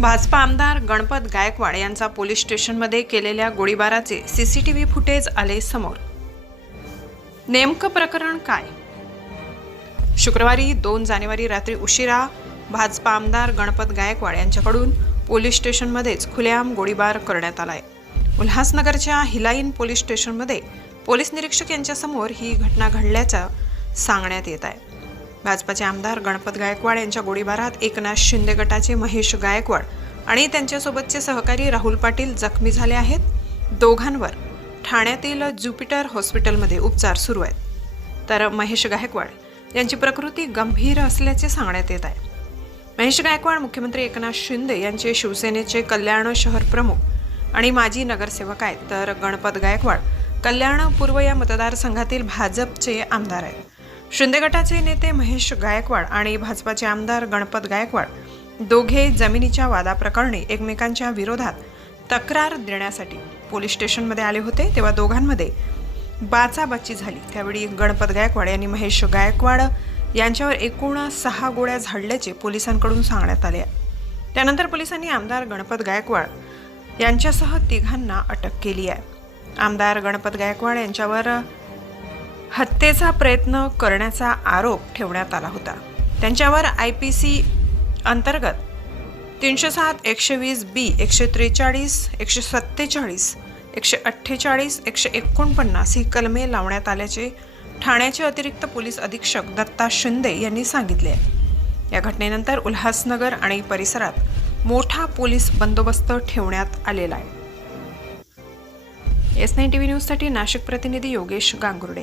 भाजपा आमदार गणपत गायकवाड यांचा पोलीस स्टेशनमध्ये केलेल्या गोळीबाराचे सीसीटीव्ही फुटेज आले समोर. नेमकं प्रकरण काय? शुक्रवारी दोन जानेवारी रात्री उशिरा भाजपा आमदार गणपत गायकवाड यांच्याकडून पोलीस स्टेशनमध्येच खुलेआम गोळीबार करण्यात आलाय. उल्हासनगरच्या हिलाईन पोलीस स्टेशनमध्ये पोलीस निरीक्षक यांच्यासमोर ही घटना घडल्याचं सांगण्यात येत आहे. भाजपाचे आमदार गणपत गायकवाड यांच्या गोळीबारात एकनाथ शिंदे गटाचे महेश गायकवाड आणि त्यांच्यासोबतचे सहकारी राहुल पाटील जखमी झाले आहेत. दोघांवर ठाण्यातील ज्युपिटर हॉस्पिटलमध्ये उपचार सुरू आहेत. तर महेश गायकवाड यांची प्रकृती गंभीर असल्याचे सांगण्यात येत आहे. महेश गायकवाड मुख्यमंत्री एकनाथ शिंदे यांचे शिवसेनेचे कल्याण शहर प्रमुख आणि माजी नगरसेवक आहेत. तर गणपत गायकवाड कल्याण पूर्व या मतदारसंघातील भाजपचे आमदार आहेत. शिंदे गटाचे नेते महेश गायकवाड आणि भाजपाचे आमदार गणपत गायकवाड दोघे जमिनीच्या वादाप्रकरणी एकमेकांच्या विरोधात तक्रार देण्यासाठी पोलीस स्टेशनमध्ये आले होते तेव्हा दोघांमध्ये बाचाबाची झाली. त्यावेळी गणपत गायकवाड यांनी महेश गायकवाड यांच्यावर एकूण सहा गोळ्या झाडल्याचे पोलिसांकडून सांगण्यात आले. आहे त्यानंतर पोलिसांनी आमदार गणपत गायकवाड यांच्यासह तिघांना अटक केली आहे. आमदार गणपत गायकवाड यांच्यावर हत्येचा प्रयत्न करण्याचा आरोप ठेवण्यात आला होता. त्यांच्यावर आय पी सी अंतर्गत तीनशे सात एकशे वीस बी एकशे त्रेचाळीस एकशे सत्तेचाळीस एकशे अठ्ठेचाळीस एकशे एकोणपन्नास ही कलमे लावण्यात आल्याचे ठाण्याचे अतिरिक्त पोलीस अधीक्षक दत्ता शिंदे यांनी सांगितले. आहे या घटनेनंतर उल्हासनगर आणि परिसरात मोठा पोलीस बंदोबस्त ठेवण्यात आलेला आहे. एस नाईन टी व्ही न्यूजसाठी नाशिक प्रतिनिधी योगेश गांगुर्डे.